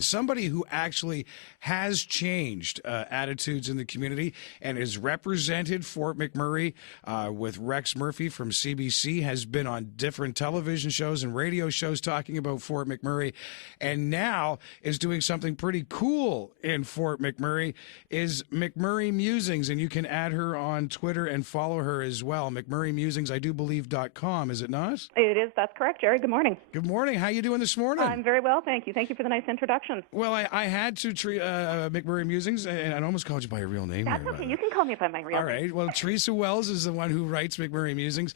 somebody who actually has changed attitudes in the community and has represented Fort McMurray with Rex Murphy from CBC, has been on different television shows and radio shows talking about Fort McMurray, and now is doing something pretty cool in Fort McMurray, is McMurray Musings, and you can add her on Twitter and follow her as well. McMurray Musings, I do believe.com, is it not? It is. That's correct, Jerry. Good morning. Good morning. How you doing this morning? I'm very well, thank you. Thank you for the nice introduction. Well, I had to, McMurray Musings, and I almost called you by your real name. That's okay. You can call me by my real name. All right. Well, Teresa Wells is the one who writes McMurray Musings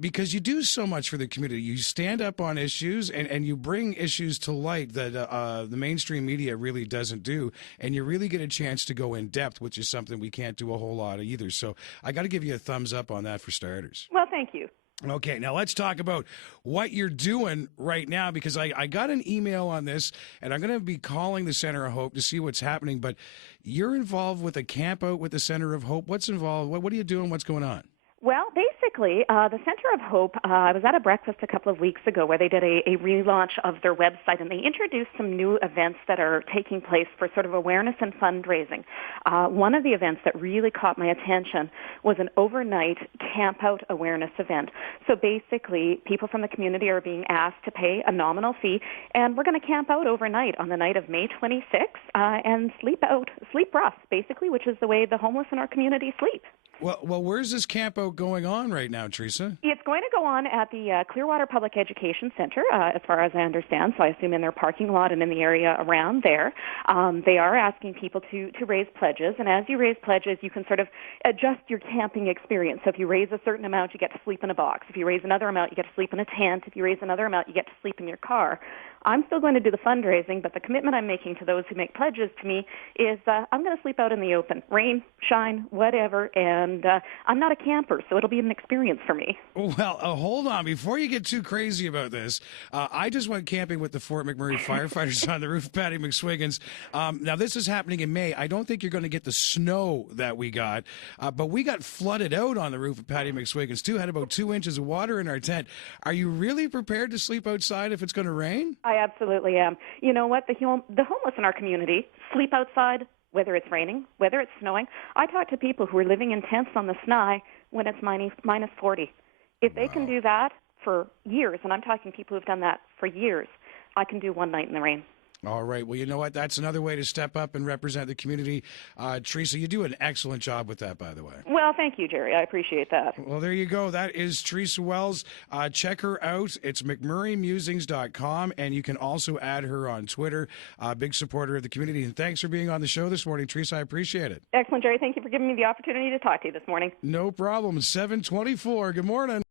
because you do so much for the community. You stand up on issues, and you bring issues to light that the mainstream media really doesn't do, and you really get a chance to go in depth, which is something we can't do a whole lot of either. So I got to give you a thumbs up on that for starters. Well, thank you. Okay, now let's talk about what you're doing right now, because I got an email on this, and I'm going to be calling the Center of Hope to see what's happening, but you're involved with a camp out with the Center of Hope. What's involved? What are you doing? What's going on? Well, basically, the Center of Hope, I was at a breakfast a couple of weeks ago where they did a relaunch of their website, and they introduced some new events that are taking place for sort of awareness and fundraising. One of the events that really caught my attention was an overnight camp-out awareness event. So basically, people from the community are being asked to pay a nominal fee, and we're going to camp out overnight on the night of May 26th and sleep rough, basically, which is the way the homeless in our community sleep. Well, where's this camp out going on right now, Teresa? It's going to go on at the Clearwater Public Education Center, as far as I understand, so I assume in their parking lot and in the area around there. They are asking people to raise pledges, and as you raise pledges, you can sort of adjust your camping experience. So if you raise a certain amount, you get to sleep in a box. If you raise another amount, you get to sleep in a tent. If you raise another amount, you get to sleep in your car. I'm still going to do the fundraising, but the commitment I'm making to those who make pledges to me is I'm going to sleep out in the open, rain, shine, whatever, and I'm not a camper, so it'll be an experience for me. Well, hold on. Before you get too crazy about this, I just went camping with the Fort McMurray firefighters on the roof of Patty McSwiggan's. Now, this is happening in May. I don't think you're going to get the snow that we got, but we got flooded out on the roof of Patty McSwiggan's, too. Had about 2 inches of water in our tent. Are you really prepared to sleep outside if it's going to rain? I absolutely am. You know what? The homeless in our community sleep outside, whether it's raining, whether it's snowing. I talk to people who are living in tents on the Sny when it's minus 40. If they can do that for years, and I'm talking people who've done that for years, I can do one night in the rain. All right. Well, you know what? That's another way to step up and represent the community. Teresa, you do an excellent job with that, by the way. Well, thank you, Jerry. I appreciate that. Well, there you go. That is Teresa Wells. Check her out. It's McMurrayMusings.com, and you can also add her on Twitter. Big supporter of the community. And thanks for being on the show this morning, Teresa. I appreciate it. Excellent, Jerry. Thank you for giving me the opportunity to talk to you this morning. No problem. 7:24. Good morning.